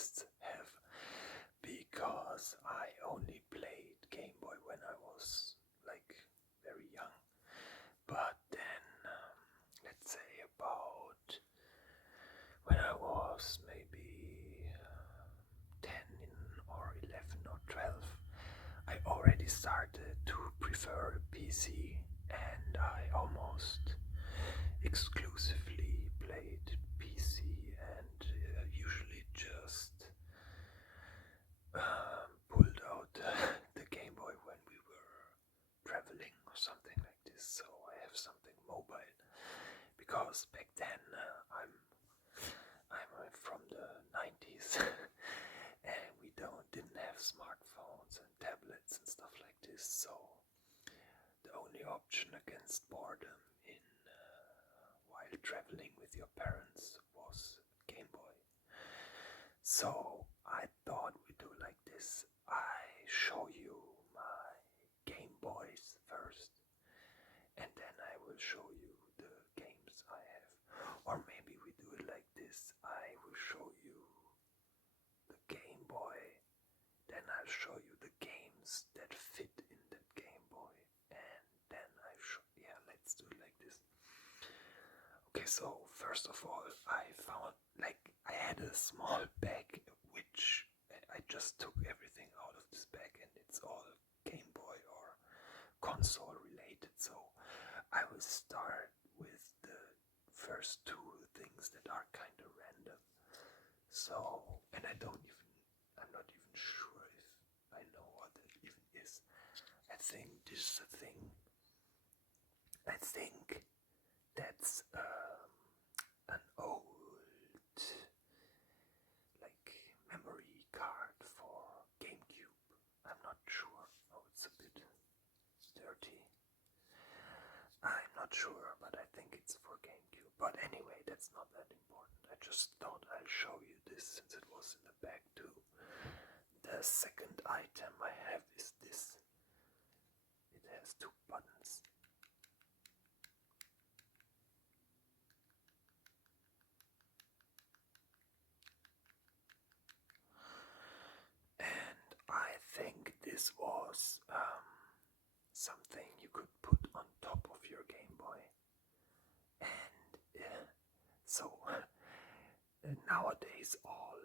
electronics have, because I only played Game Boy when I was like very young. But then, let's say about when I was maybe 10 or 11 or 12, I already started to prefer a PC, and I almost exclusively played PC, and usually just pulled out the Game Boy when we were traveling or something like this, so I have something mobile. Because back then I'm from the 90s and we didn't have smartphones and tablets and stuff like this, so the only option against boredom in while traveling with your parents was Game Boy. So I thought we do like this. I show you my Game Boys first, and then I will show you the games I have. Or maybe we do it like this. I will show you the Game Boy, then I'll show you the games that fit in that Game Boy, and then let's do it like this. Okay, so first of all, I found, I had a small bag which I just took everything out of this bag, and it's all Game Boy or console related. So I will start with the first two things that are kind of random. So, and I'm not even sure if I know what that even is. I think this is a thing. I think that's an old memory card for GameCube. I'm not sure. Oh, it's a bit dirty. I'm not sure, but I think it's for GameCube. But anyway, that's not that important. I just thought I'll show you this since it was in the bag too. The second item I have is this. It has two buttons. And I think this was something you could put on top of your Game Boy. And so nowadays all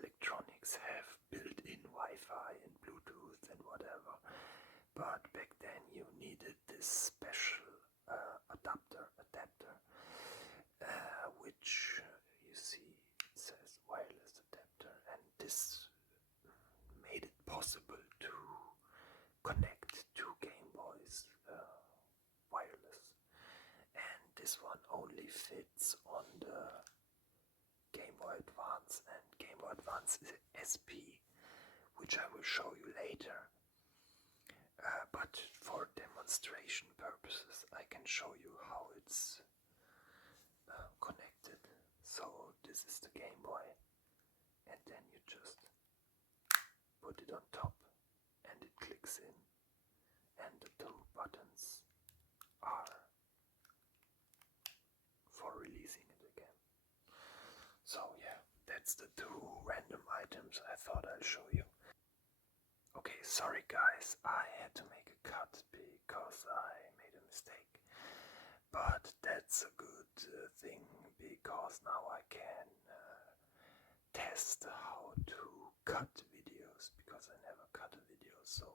electronics have built-in Wi-Fi and Bluetooth and whatever. But back then you needed this special adapter, which you see it says wireless adapter, and this made it possible to connect two Game Boys wireless. And this one only fits on the Game Boy Advance, and Game Boy Advance is SP, which I will show you later. But for demonstration purposes, I can show you how it's connected. So this is the Game Boy, and then you just put it on top, and it clicks in, and the two buttons are for releasing it again. So yeah, that's the two random items I thought I'll show you. Okay, sorry guys, I had to make a cut because I made a mistake. But that's a good thing, because now I can test how to cut videos, because I never cut a video, so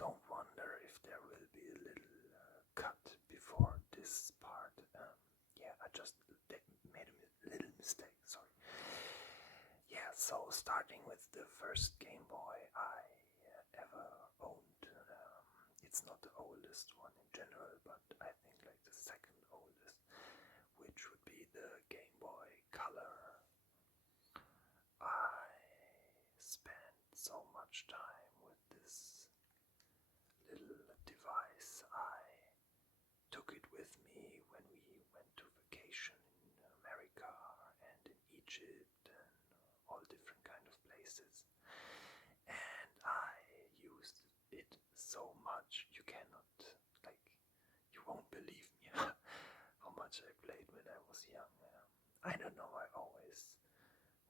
don't wonder if there will be a little cut before this part. I just made a little mistake, sorry. Yeah, so starting with the first Game Boy I ever owned. It's not the oldest one in general, but I think like the second oldest, which would be the Game Boy Color. I spent so much time with this little device. I took it with me when we went to vacation in America and in Egypt and all different kind of places. And I used it so much, you cannot, you won't believe me how much I played when I was young. I don't know, I always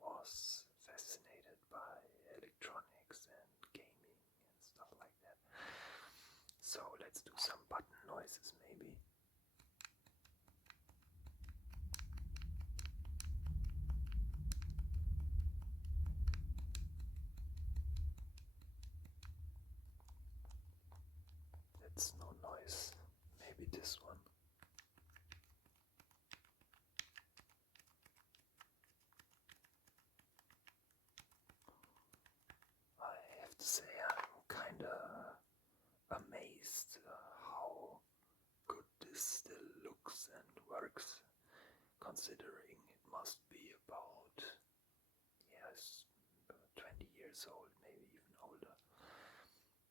was fascinated by electronics and gaming and stuff like that. So let's do some button noises maybe. That's no noise. Maybe this one. I have to say I'm kinda amazed how good this still looks and works, considering it must be about, yes, 20 years old, maybe even older.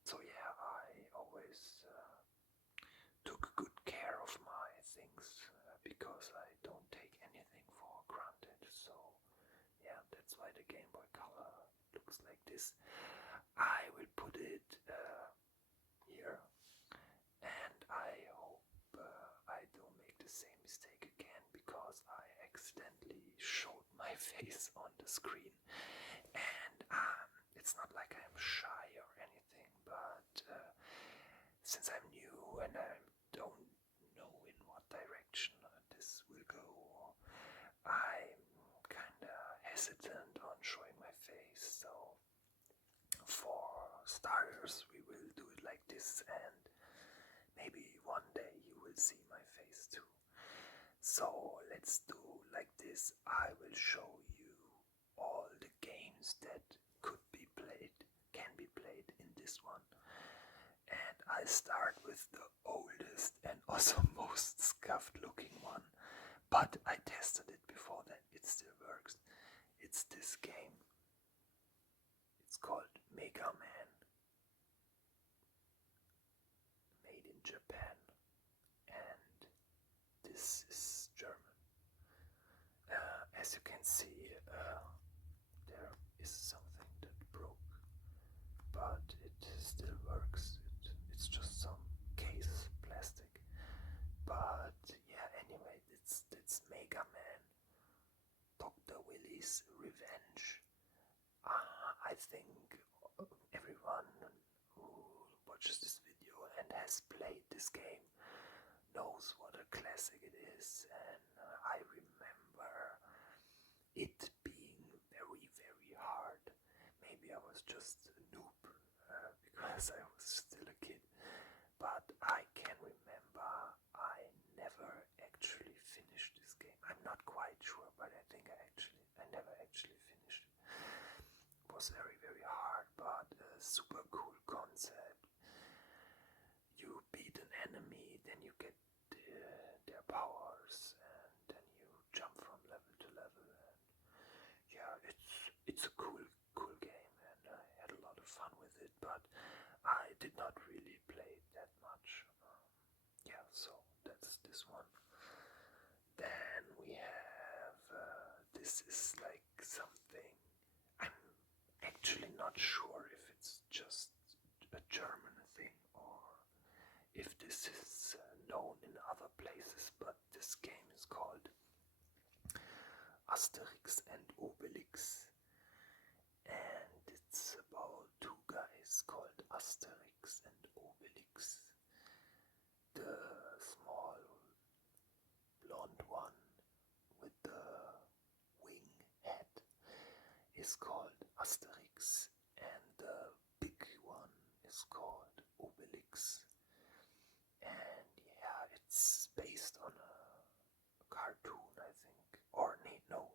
So yeah, I always took good care of my things because I don't take anything for granted. So yeah, that's why the Game Boy Color looks like this. I will put it here, and I hope I don't make the same mistake again, because I accidentally showed my face on the screen, and it's not like I'm shy or anything, but since I'm new and I don't know in what direction this will go, I'm kinda hesitant on showing my face. So for starters, we will do it like this, and maybe one day you will see my face too. So let's do like this. I will show you all the games that can be played in this one. And I start with the oldest and also most scuffed looking one. But I tested it before that, it still works. It's this game. It's called Mega Man. Made in Japan. And this is German. As you can see, there is something that broke, but it still works. It's just some case plastic. But yeah, anyway, it's Mega Man. Dr. Willy's Revenge. I think everyone who watches this video and has played this game knows what a classic it is, and I remember it being very, very hard. Maybe I was just a noob because I was still a kid, but I can remember I never actually finished this game. I'm not quite sure, but I think I never actually finished it. It was very, very hard, but a super cool concept. You beat an enemy, then you get their powers, and then you jump from level to level, and yeah, it's a cool game, and I had a lot of fun with it, but I did not really play it that much. Yeah, so that's this one. Then we have this is like something, I'm actually not sure if it's just a German thing or if this is known in other places, but this game is called Asterix and Obelix, and it's about two guys called Asterix and Obelix. The small blonde one with the wing head is called Asterix, and the big one is called Obelix. And yeah, it's based on a cartoon, I think, or no,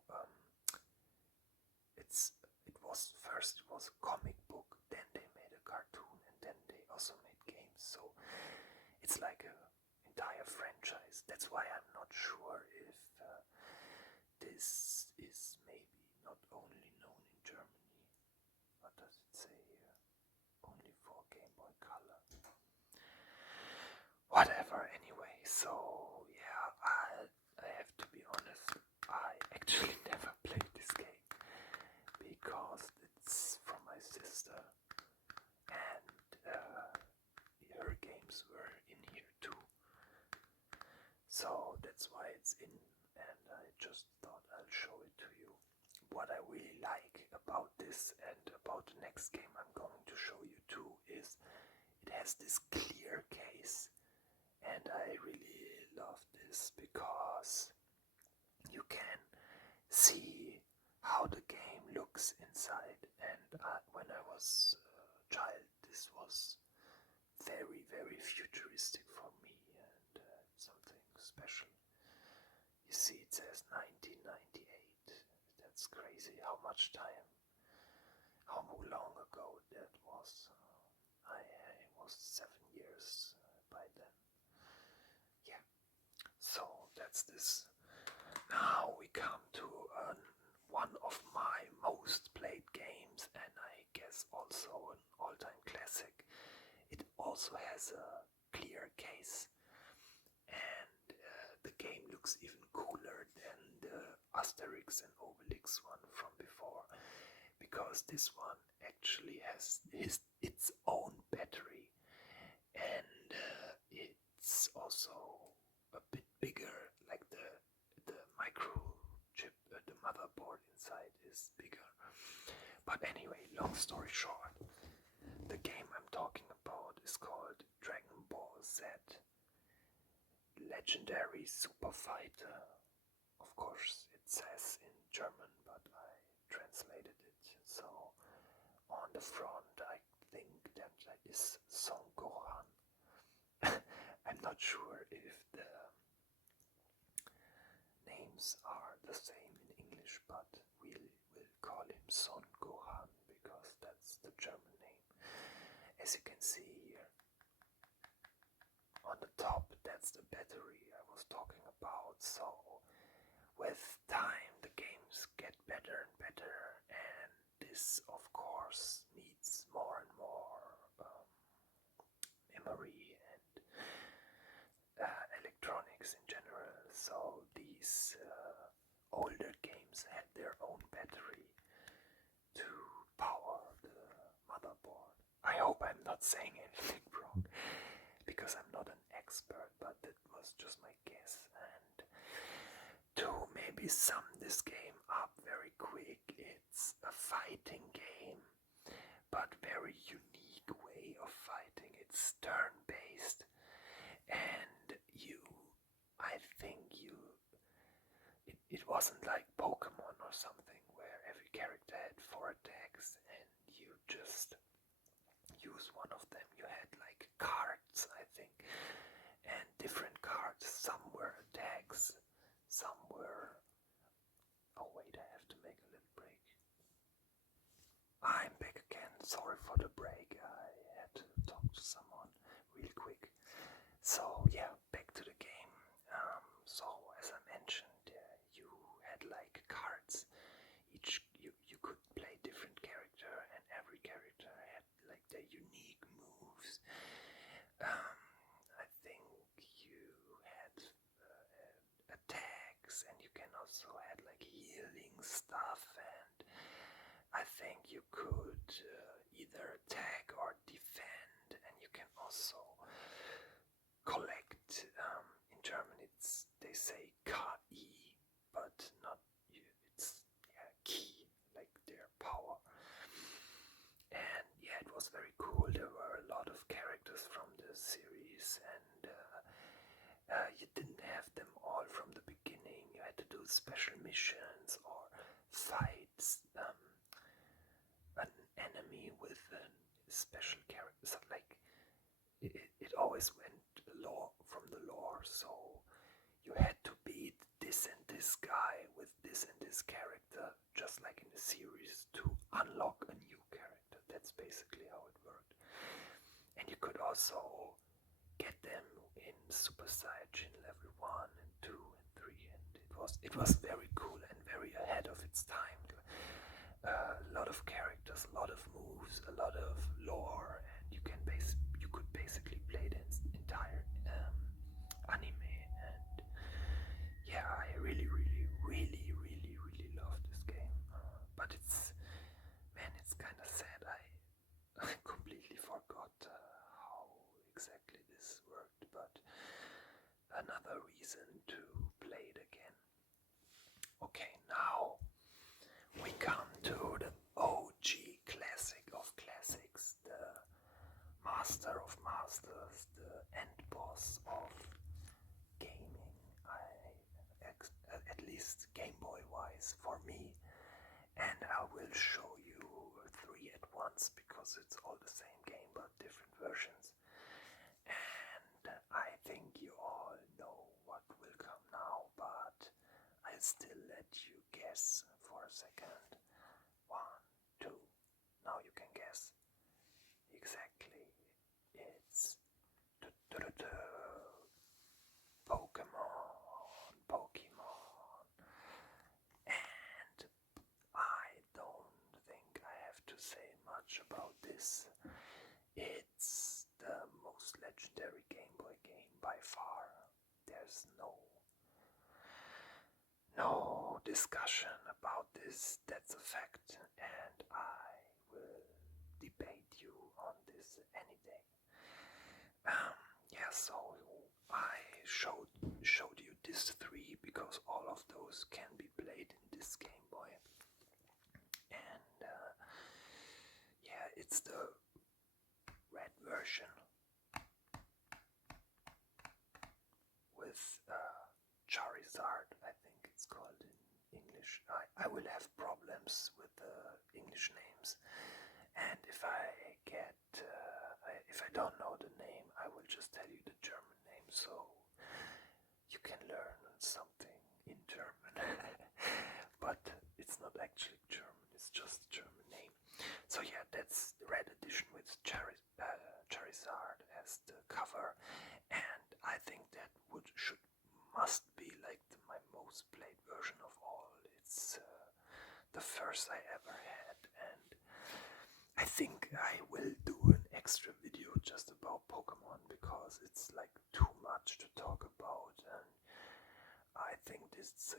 it was a comic book, then they made a cartoon, and then they also made games. So it's like a entire franchise. That's why I'm not sure if this is maybe not only known in Germany. What does it say here? Only for Game Boy Color. Whatever, anyway, so yeah, I have to be honest, I actually never played this game because it's from my sister, and her games were in here too. So that's why it's in, and I just thought I'll show it to you. what I really like about this and about the next game I'm going to show you too is it has this clear case, and I really love this because you can see how the game looks inside. And when I was a child, this was very, very futuristic for me, and something special. You see, it says 1998. That's crazy. How much time? How long ago that was? I was 7 years by then. Yeah. So that's this. Now we come to one of my most played games, and I guess also an all-time classic. It also has a clear case, and the game looks even cooler than the Asterix and Obelix one from before, because this one actually has its own battery, and it's also a bit bigger, like the microchip, the motherboard inside is bigger. But anyway, long story short, the game I'm talking about is called Dragon Ball Z Legendary Super Fighter. Of course, it says in German, but I translated it. So on the front, I think that is Son Gohan. I'm not sure if the names are the same in English, but we'll call him Son Gohan because that's the German name. As you can see here, on the top, that's the battery I was talking about. So with time, the games get better and better, and this, of course, needs more and more memory and electronics in general. So these older games had their own battery to power the motherboard. I hope I'm not saying anything wrong, because I'm not an expert, but that was just my guess. And to maybe sum this game up very quick, it's a fighting game, but very unique way of fighting. It's turn-based, and it wasn't like Pokemon or something where every character had 4 attacks and you just use one of them. You had like cards, I think, and different cards. Some were attacks, some were... Oh wait, I have to make a little break. I'm back again. Sorry for the break. I had to talk to someone real quick. So yeah, back to the game. So as I mentioned, you had like cards. You could play different character, and every character had like their unique moves. I think you had attacks, and you can also had like healing stuff, and I think you could either attack or defend, and you can also collect. In German, they say KI, but not it's key, like their power. And yeah, it was very cool. There were a lot of characters from the series, and you didn't have them all from the beginning. You had to do special missions or fights an enemy with a special character. So like it always went from the lore. So you had to beat this and this guy with this and this character, just like in the series, to unlock a new character. That's basically how it worked. And you could also get them in Super Saiyajin level 1 and 2 and 3, and it was very cool and very ahead of its time. A lot of characters, a lot of moves, a lot of lore, and you could basically play the entire anime. And yeah, I really, really, really, really, really love this game. But it's kind of sad. I completely forgot how exactly this worked. But another reason to play it again. Okay, now we because it's all the same game but different versions. And I think you all know what will come now, but I'll still let you guess for a second. 1, 2, now you can guess. Exactly, it's Pokemon. And I don't think I have to say much about this. It's the most legendary Game Boy game by far. There's no discussion about this. That's a fact, and I will debate you on this any day. Yeah, so I showed you this 3 because all of those can be played in this Game Boy. And yeah, it's the red version with Charizard, I think it's called in English. I will have problems with the English names, and if I don't know the name, I will just tell you the German name, so you can learn something in German. But it's not actually German, it's just a German name. So yeah, that's the red edition with Charizard as the cover, and I think that must be like my most played version of all. It's the first I ever had, and I think I will do an extra video just about Pokemon because it's like too much to talk about, and I think it's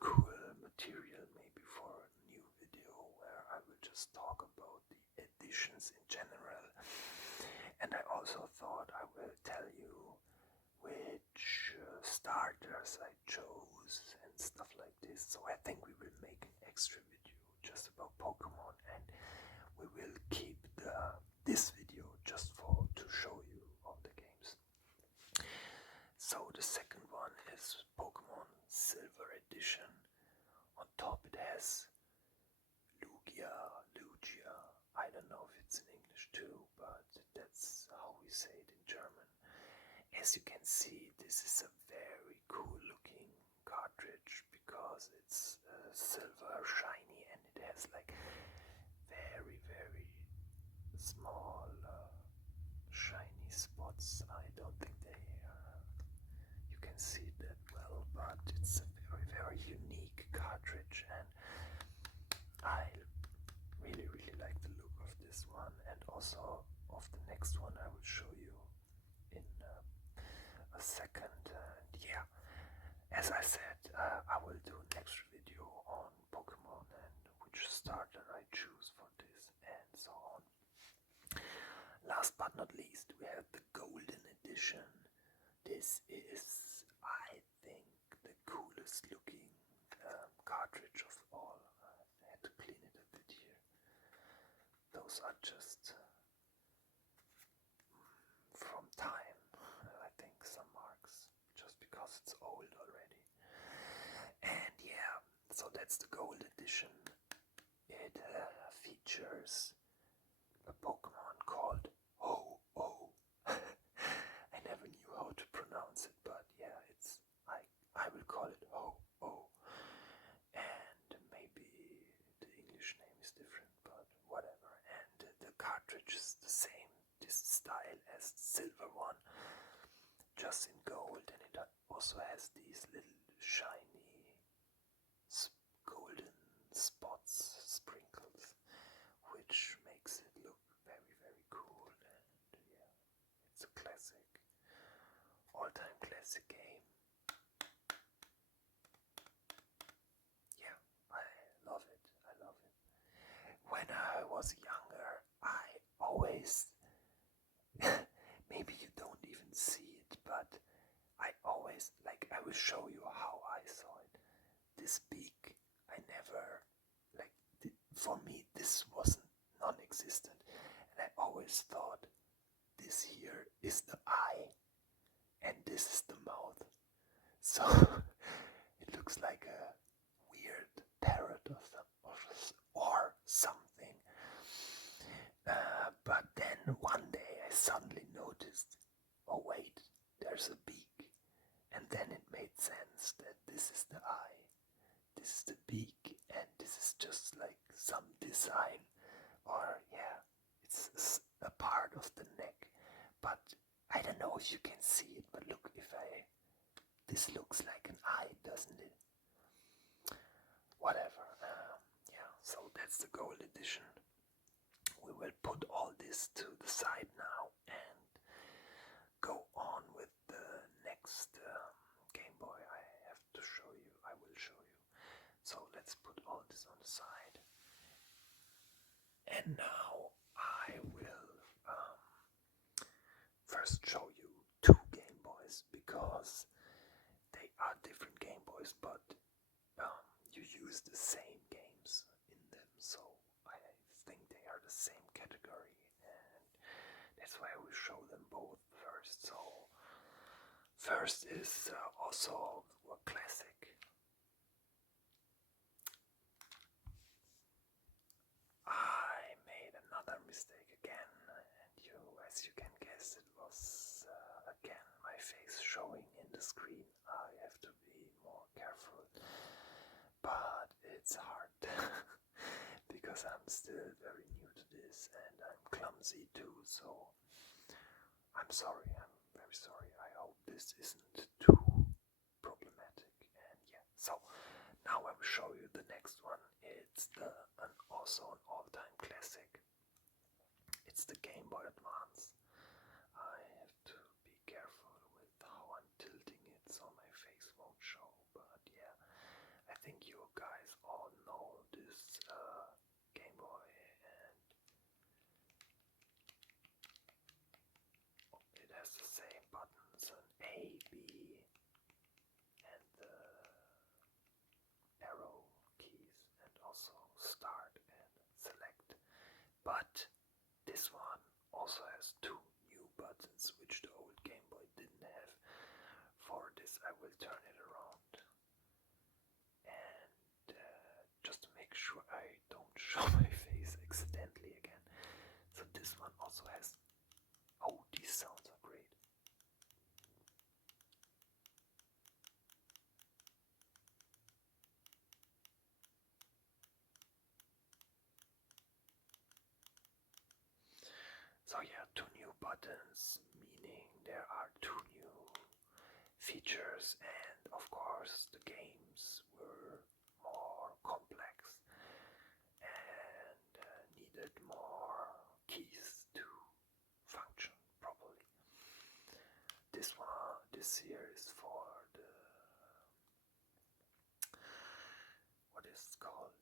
cool material maybe for a new video where I will just talk about the editions in general. And I also thought I will tell you which starters I chose and stuff like this. So I think we will make an extra video just about Pokemon, and we will keep this video just to show you all the games. So the second one is Pokemon Silver Edition. On top it has Lugia, I don't know if it's in English too, but that's how we say it in German. As you can see, this is a very cool looking cartridge because it's silver, shiny, and it has like very, very small shiny spots. I don't think you can see that well, but it's a very, very unique cartridge, and I really, really like the look of this one, and also of the next one I will show you in a second. And yeah, as I said, I will do an extra video on Pokemon and which starter I choose for this and so on. Last but not least, we have the Golden Edition. This is, I think, the coolest looking cartridge of all. I had to clean it a bit here. Those are just from time, I think, some marks, just because it's old already. And yeah, so that's the Gold Edition. It features a Pokemon called Ho-Oh. I never knew how to pronounce it, but yeah, I will call it Ho-Oh. And maybe the English name is different, but whatever. And the cartridge is the same, this style as the silver one, just in gold, and it also has these little shiny golden spots, sprinkles, which makes it look very, very cool. And yeah, it's a classic, all-time classic game. Yeah, I love it. When I was younger, I always maybe you don't even see it, but I always, like, I will show you how I saw it. This beak, I never, like, for me, this wasn't non-existent. And I always thought, this here is the eye, and this is the mouth. So, it looks like a weird parrot or something. suddenly noticed, oh wait, there's a beak. And then it made sense that this is the eye, this is the beak, and this is just like some design, or yeah, it's a part of the neck. But I don't know if you can see it, but look, this looks like an eye, doesn't it? Whatever. Yeah, so that's the gold edition. We will put all this to the side now and go on with the next Game Boy. I have to show you. I will show you. So let's put all this on the side. And now I will first show you two Game Boys, because they are different Game Boys, but you use the same games in them, so I think they are the same category, and that's why I will show them both first. So first is also a classic. I made another mistake again, and as you can guess, it was again my face showing in the screen. I have to be more careful, but it's hard because I'm still very new to this and I'm clumsy too, so I'm sorry, I'm very sorry. I hope this isn't too problematic. And yeah, so now I will show you the next one. It's also an all-time classic. It's the Game Boy Advance. I have to be careful with how I'm tilting it so my face won't show, but yeah, I think you guys all know this Game Boy, and it has the same buttons, an A, B, and the arrow keys, and also start and select. But this one also has two new buttons, which the old Game Boy didn't have. For this I will turn it around, and just to make sure I don't show my face accidentally again. So this one also has, oh, these sounds are great. So yeah, two new buttons, meaning there are two new features, and of course the games were more complex and needed more keys to function properly. This here is for the, what is it called,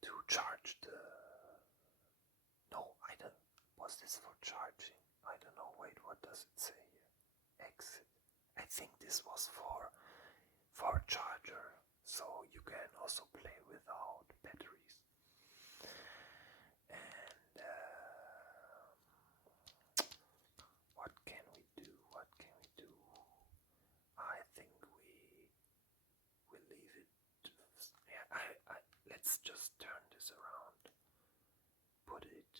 to charge the, no, I don't, was this for charging? I don't know, wait, what does it say here? Exit. I think this was for a charger, so you can also play without batteries. And what can we do? What can we do? I think we leave it. Yeah, let's just turn this around. Put it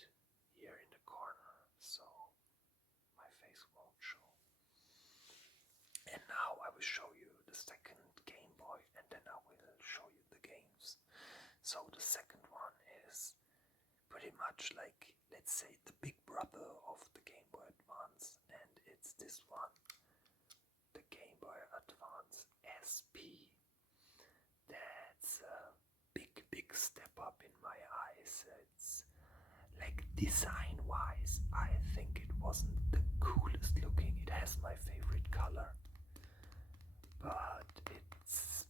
here in the corner so my face won't show. And now I will show you the second Game Boy, and then I will show you the games. So the second one is pretty much like, let's say, the big brother of the Game Boy Advance, and it's this one, the Game Boy Advance SP. That's a big step up in my eyes. It's like, design wise, I think it wasn't the coolest looking. It has my favorite color, but it's,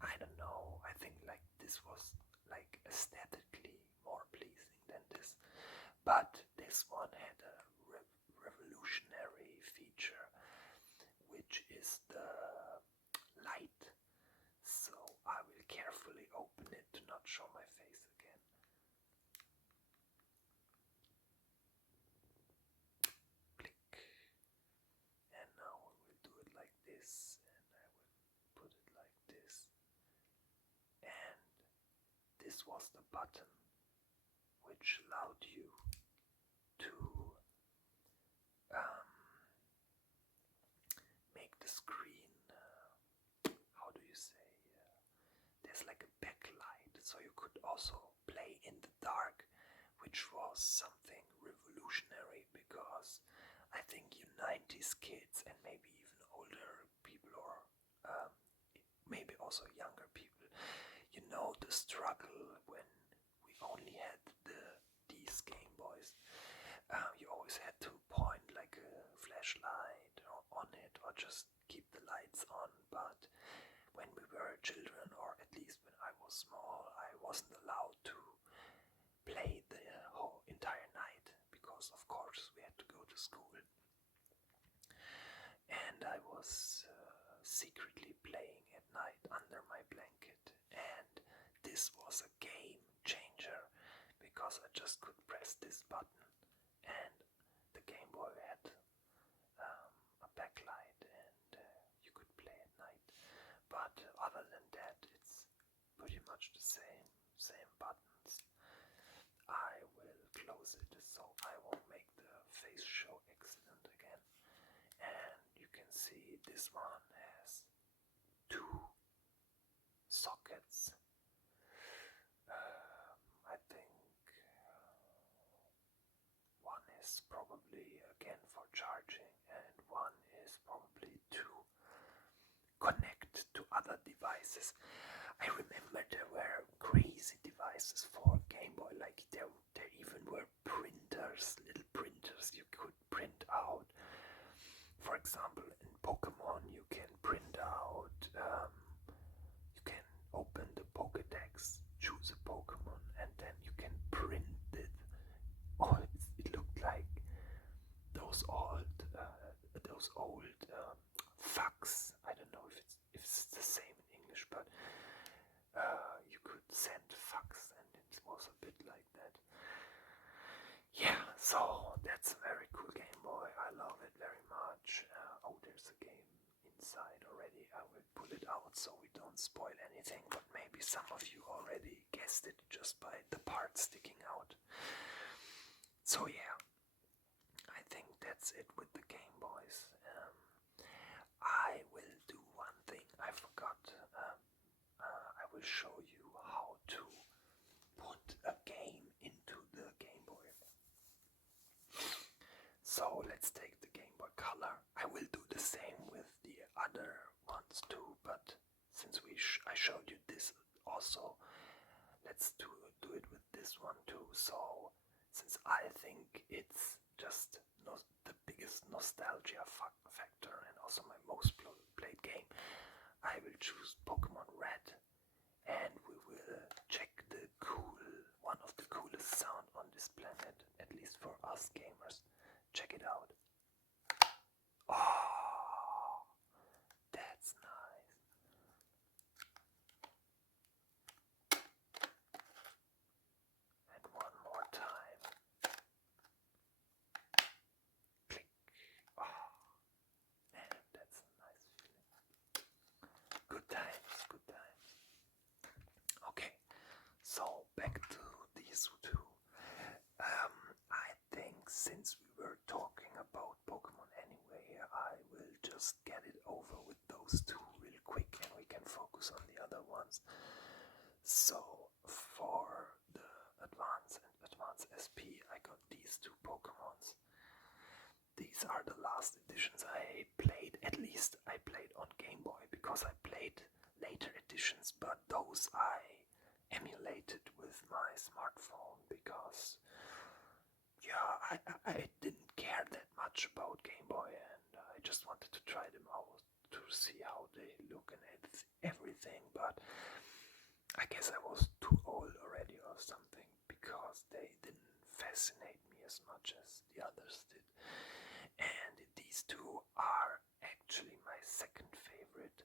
I don't know, I think like this was like aesthetically more pleasing than this. But this one had a revolutionary feature, which is the light. So I will carefully open it to not show my face again. Click. And now we will do it like this, and I will put it like this. And this was the button which allowed you to um, make the screen, how do you say, there's like a backlight, so you could also play in the dark, which was something revolutionary, because I think you 90s kids and maybe even older people, or maybe also younger people, you know the struggle when we only had these Game Boys. You always had to point like a flashlight on it, or just keep the lights on. But when we were children, or at least when I was small, I wasn't allowed to play the whole entire night, because of course we had to go to school. And I was secretly playing at night under my blanket, and this was a game changer, because I just could press this button and the Game Boy had a backlight, and you could play at night. But other than that, it's pretty much the same buttons. I will close it so I won't make the face show accident again. And you can see this one has two sockets. I think one is probably again for charging, and one is probably to connect to other devices. I remember there were crazy devices for Game Boy, like there even were printers, little printers you could print out. For example, in Pokemon you can print out, you can open the Pokédex, choose a Pokemon, and then you can print it. Oh, it looked like those old fax. I don't know if it's the same in English, but you could send fax, and it was a bit like that. Yeah, so that's a very cool Game Boy. I love it very much. Oh, there's a game inside already. I will pull it out so we don't spoil anything, but maybe some of you already guessed it just by the parts sticking out. So yeah, I think that's it with the Game Boys. I will do one thing I forgot. I will show you how to put a game into the Game Boy. So let's take the Game Boy Color. I will do the same with the other ones too, but since I showed you this also, let's do it with this one too. So since I think it's just the biggest nostalgia factor and also my most played game, I will choose Pokemon Red, and we will check one of the coolest sound on this planet, at least for us gamers. Check it out. Oh, that's nice. And one more time. Click. Oh, man, that's a nice feeling. Good times, good times. Okay, so back to these two. I think since we were talking about Pokemon anyway, I will just get it over with those two real quick, and we can focus on the other ones. So for the Advance and Advance SP, I got these two Pokemons. These are the last editions I played. At least I played on Game Boy, because I played later editions, but those I emulated with my smartphone, because I didn't care that much about Game Boy, and I just wanted to try them out to see how they look and everything, but I guess I was too old already or something, because they didn't fascinate me as much as the others did. And these two are actually my second favorite.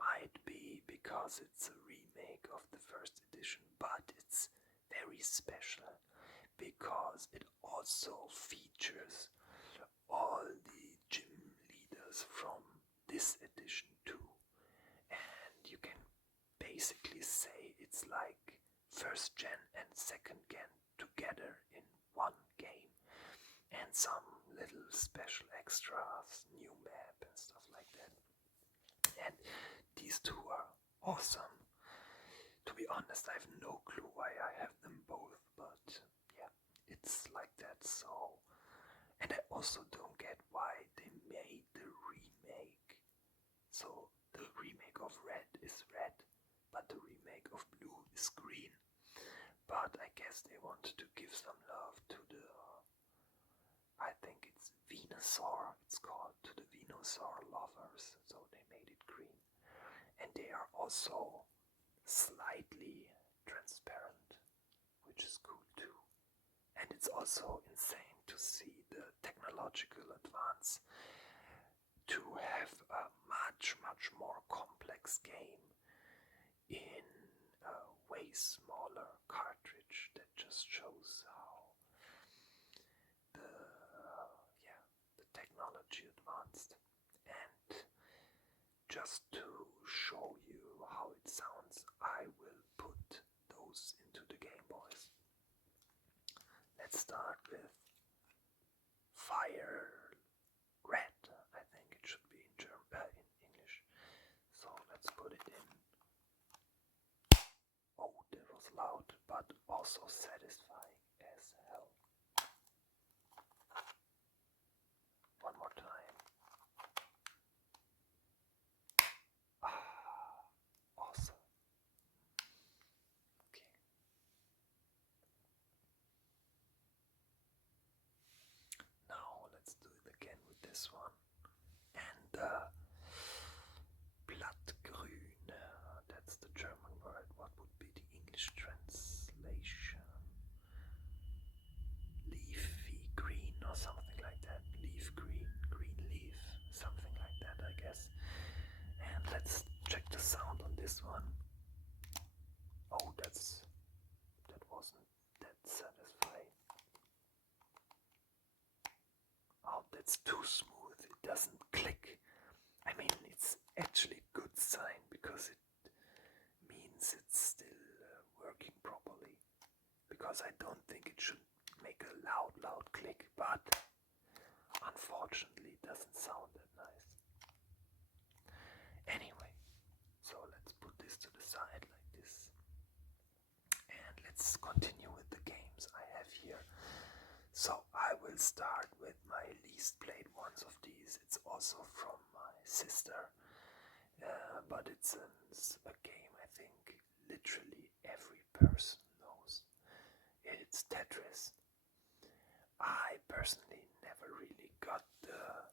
Might be because it's a remake of the first edition, but it's very special because it also features all the gym leaders from this edition too. And you can basically say it's like first gen and second gen together in one game. some little special extras, new map and stuff like that. And these two are awesome. To be honest, I have no clue why I have them both, but yeah, it's like that. So, and I also don't get why they made the remake. So the remake of Red is red, but the remake of Blue is green. But I guess they wanted to give some love to the, I think it's Venusaur, it's called, to the Venusaur lovers, so they made it green. And they are also slightly transparent, which is cool too. And it's also insane to see the technological advance to have a much more complex game in a way smaller cartridge. That just shows how the technology advanced. And just to show you how it sounds, I will put those into the Game Boys. Let's start with Fire Red. I think it should be in English. So let's put it in. Oh, that was loud, but also satisfying as hell. One more time. Awesome. Okay. Now let's do it again with this one. And Blattgrün, that's the German word. What would be the English translation? Leafy green or something like that. Leaf green, green leaf, something like that, I guess. And let's check the sound on this one. Oh, that wasn't that satisfying. Oh, that's too smooth. It doesn't click. I mean, it's actually a good sign because it means it's still working properly. Because I don't think it should make a loud click, but unfortunately it doesn't sound that nice. Anyway, so let's put this to the side like this. And let's continue with the games I have here. So I will start with my least played ones of these. It's also from my sister, but it's a game I think literally every person knows. It's Tetris. I personally never really got the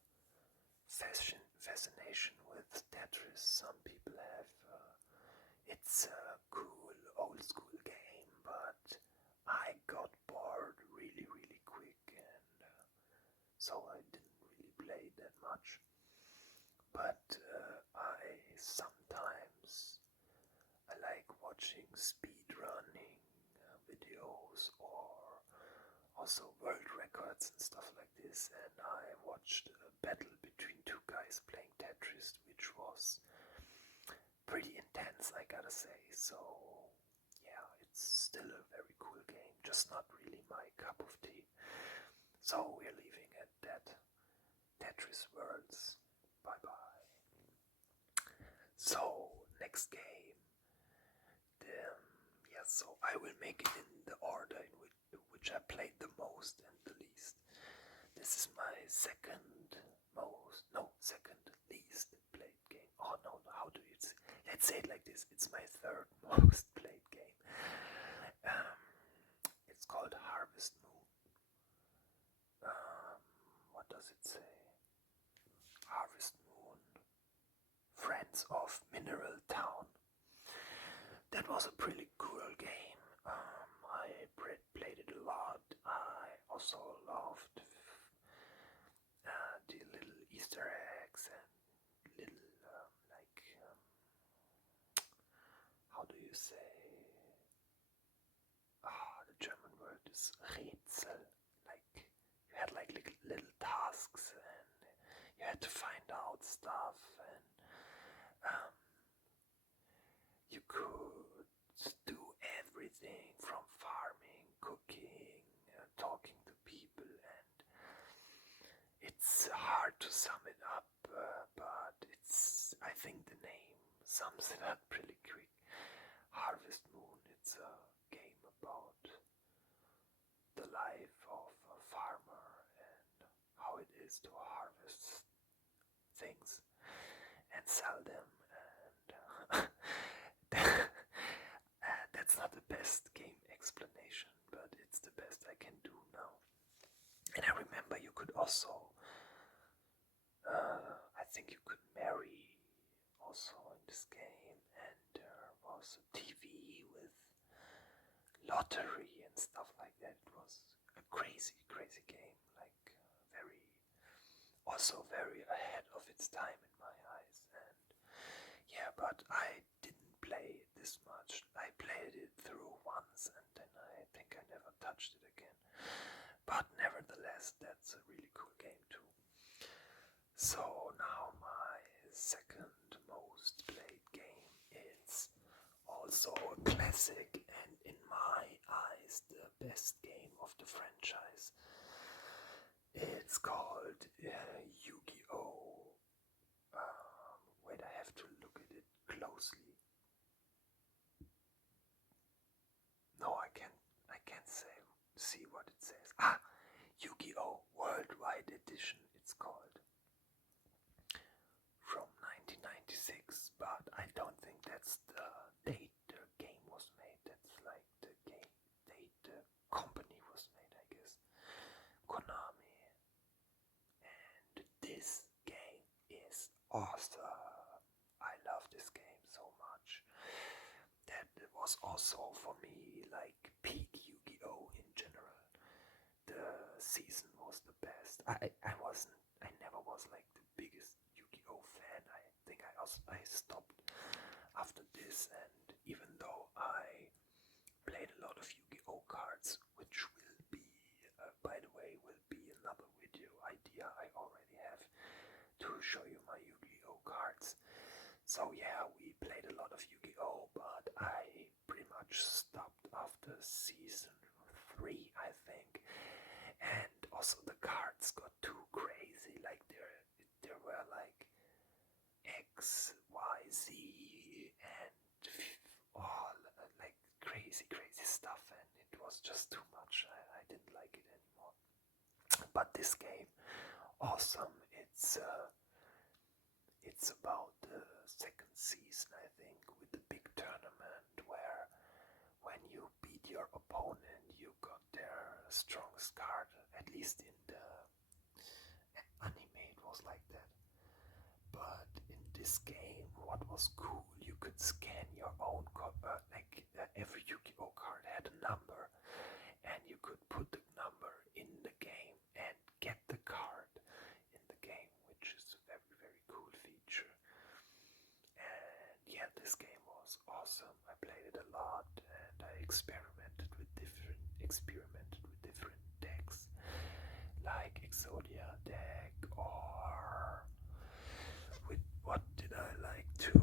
fascination with Tetris. Some people have. It's a cool old school game, but I got bored really quick, and so I didn't really play that much. But I sometimes I like watching speedrunning videos or also world records and stuff like this, and I watched a battle between two guys playing Tetris, which was pretty intense, I gotta say. So yeah, it's still a very cool game, just not really my cup of tea. So we're leaving at that. Tetris Worlds. Bye bye. So next game. So I will make it in the order in which I played the most and the least. This is my second least played game. Oh no, how do you say? Let's say it like this. It's my third most played game. It's called Harvest Moon. What does it say? Harvest Moon. Friends of Mineral Town. That was a pretty cool game. I played it a lot. I also loved the little Easter eggs and little how do you say? The German word is Rätsel. Like you had like little tasks and you had to find out stuff, and you could do everything from farming, cooking, talking to people, and it's hard to sum it up, but I think the name sums it up pretty quick. Harvest Moon, it's a game about the life of a farmer and how it is to harvest things and sell them, and that's not the best game explanation, but it's the best I can do now. And I remember you could also, I think you could marry also in this game, and there was a TV with lottery and stuff like that. It was a crazy, crazy game, like also very ahead of its time in my eyes. And yeah, but I didn't play it this much. I played it through once, and then I think I never touched it again. But nevertheless, that's a really cool game too. So now my second most played game is also a classic, and in my eyes the best game of the franchise. It's called Yu-Gi-Oh! Wait, I have to look at it closely. No, I can't see what it says. Yu-Gi-Oh! Worldwide Edition, it's called. From 1996, but I don't think that's the date the game was made. That's like the date the company was made, I guess. Konami. And this game is awesome. I love this game so much. That was also for me like peak Yu-Gi-Oh! In general. The season was the best. I never was like the biggest Yu-Gi-Oh! Fan. I think I stopped after this, and even though I played a lot of Yu-Gi-Oh! Cards, which will be, by the way, will be another video idea I already have to show you my Yu-Gi-Oh! Cards. So yeah, we played a lot of Yu-Gi-Oh! But I pretty much stopped after season 3, I think. And also the cards got too crazy, like there were like X, Y, Z, and all like crazy stuff, and it was just too much. I didn't like it anymore. But this game, awesome. It's about the second season, I think, with the big tournament where when you beat your opponent, you got their strongest card. At least in the anime, it was like that. But in this game, what was cool, you could scan your own every Yu-Gi-Oh! Card had a number, and you could put the number in the game and get the card in the game, which is a very, very cool feature. And yeah, this game was awesome. I played it a lot, and I experimented with different decks, like Exodia deck, or with what did I like to?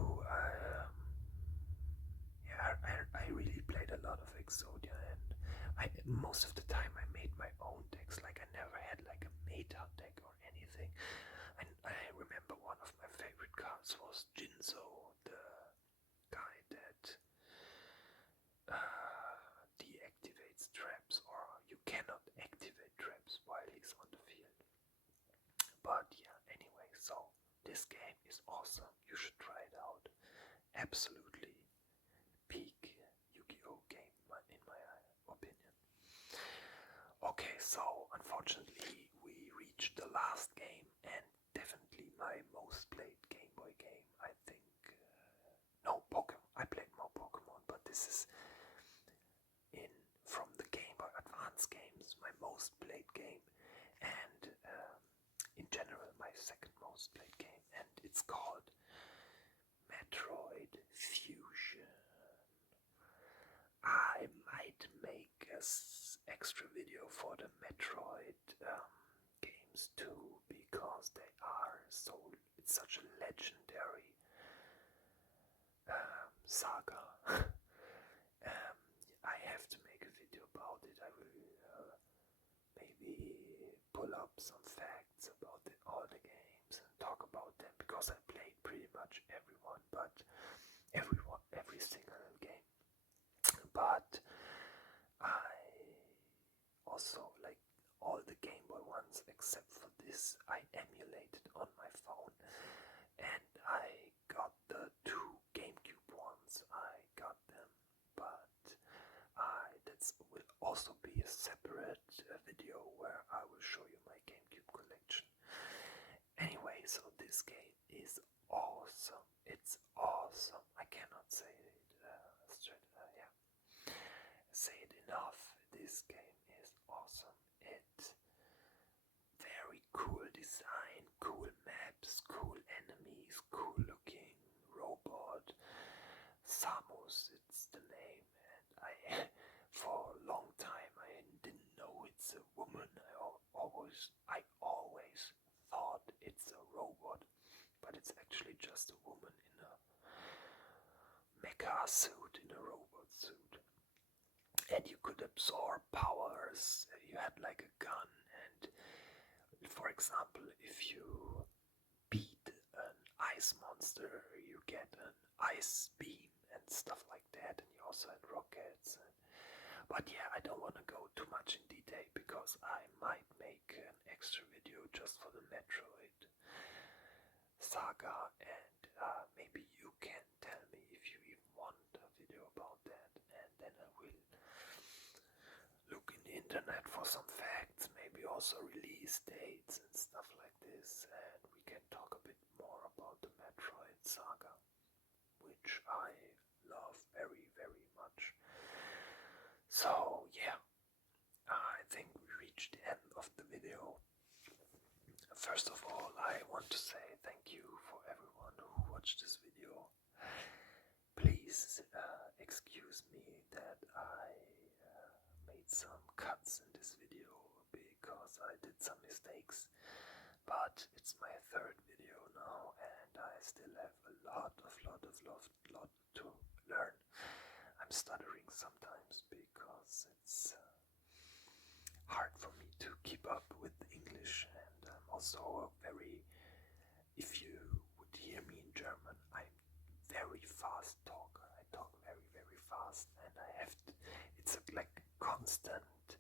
I really played a lot of Exodia, and most of the time I made my own decks. Like I never had like a meta deck or anything. I remember one of my favorite cards was Jinzo, the guy that deactivates traps, or you cannot activate traps while he's on the field. But yeah, anyway, so this game is awesome. You should try it out. Absolutely peak Yu-Gi-Oh! Game in my opinion. Okay, so unfortunately we reached the last game, and definitely my most played Game Boy game. I think no Pokemon. I played more Pokemon, but this is from the Game Boy Advance games my most played game, and in general my second most played game, and it's called Metroid Fusion. I might make an extra video for the Metroid games too, because they are it's such a legendary saga. I have to make a video about it. I will maybe pull up some facts about all but I also like all the Game Boy ones except for this. I emulated on my phone, and I got the two GameCube ones. I got them, but that will also be a separate video where I will show you my GameCube collection. Anyway, so this game is awesome. It's awesome. I cannot say it say it enough. This game is awesome. It's very cool design, cool maps, cool enemies, cool looking robot. Samus, it's the name, and I for a long time I didn't know it's a woman. I always thought it's a robot, but it's actually just a woman in a mecha suit, in a robot suit. And you could absorb powers. You had like a gun, and for example, if you beat an ice monster, you get an ice beam and stuff like that, and you also had rockets. But yeah, I don't want to go too much in detail because I might make an extra video just for the Metroid saga, and maybe you can tell me if you even want a video about that, and then I will look in the internet for some facts, maybe also release dates and stuff like this, and we can talk a bit more about the Metroid saga, which I love very, very much. So yeah, I think we reached the end of the video. First of all, I want to say thank you for everyone who watched this video. Please excuse me that I made some cuts in this video because I did some mistakes, but it's my third video now and I still have a lot to learn. I'm stuttering sometimes because it's hard for me to keep up with English, and I'm also if you would hear me in German, I'm very fast talker. I talk very, very fast, and it's like constant.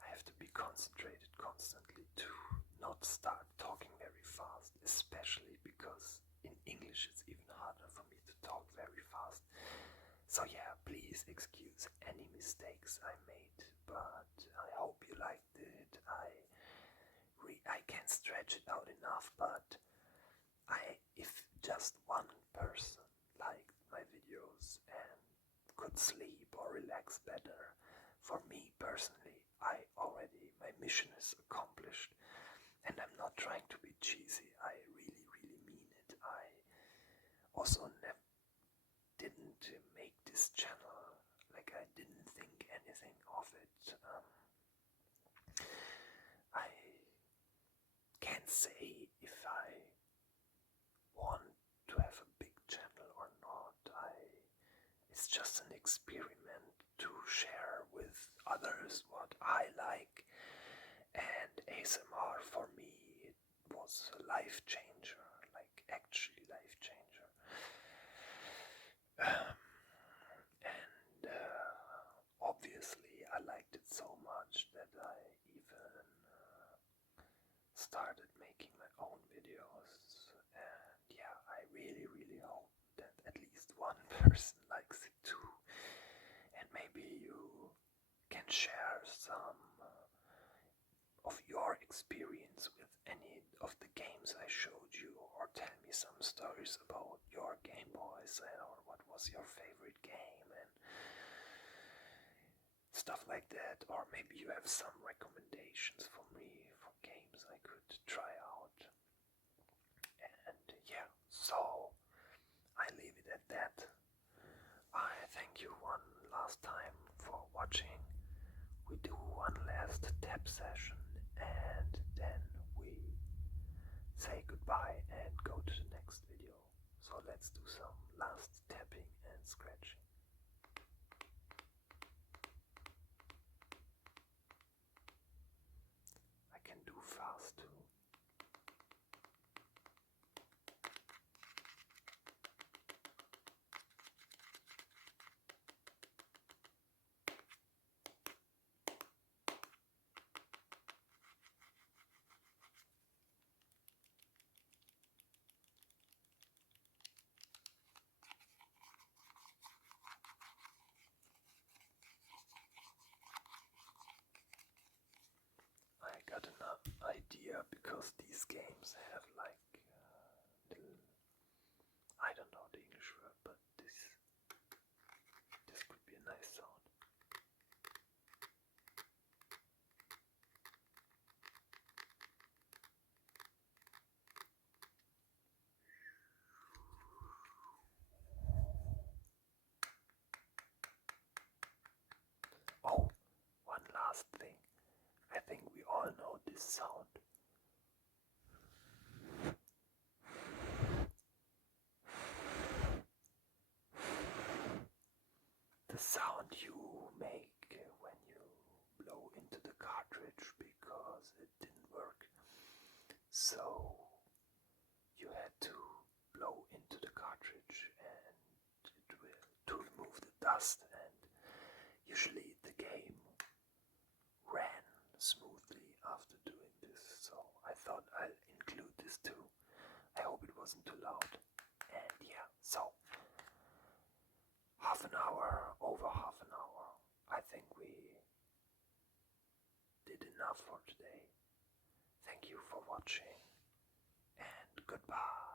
I have to be concentrated constantly to not start talking very fast, especially because in English it's even harder for me to talk very fast. So yeah, please excuse any mistakes I made, but I hope you liked it. I can't stretch it out enough, but if just one person liked my videos and could sleep or relax better, for me personally, my mission is accomplished, and I'm not trying to be cheesy. I really, really mean it. I also didn't make this channel, like I didn't think anything of it. I can't say if I want to have a big channel or not. It's just an experiment to share with others what I like, and ASMR for me it was a life changer, like actually life changer. And obviously I liked it so much that I even started making my own videos, and yeah, I really, really hope that at least one person likes it too, and maybe you can share some of your experience with any of the games I showed you, or tell me some stories about your Game Boys, or what was your favorite game and stuff like that, or maybe you have some recommendations for me for games I could try out. And yeah, so I leave it at that. I thank you one last time for watching. We do one last tap session and then we say goodbye and go to the next video. So let's do some last tapping and scratching. I can do fast too. got an idea because these games have like little, I don't know the English word, but this could be a nice sound. Oh, one last thing. I think we all know this sound. The sound you make when you blow into the cartridge because it didn't work. So you had to blow into the cartridge and to remove the dust, and usually the game ran smoothly after doing this, so I thought I'll include this too. I hope it wasn't too loud. And yeah, so over half an hour. I think we did enough for today. Thank you for watching and goodbye.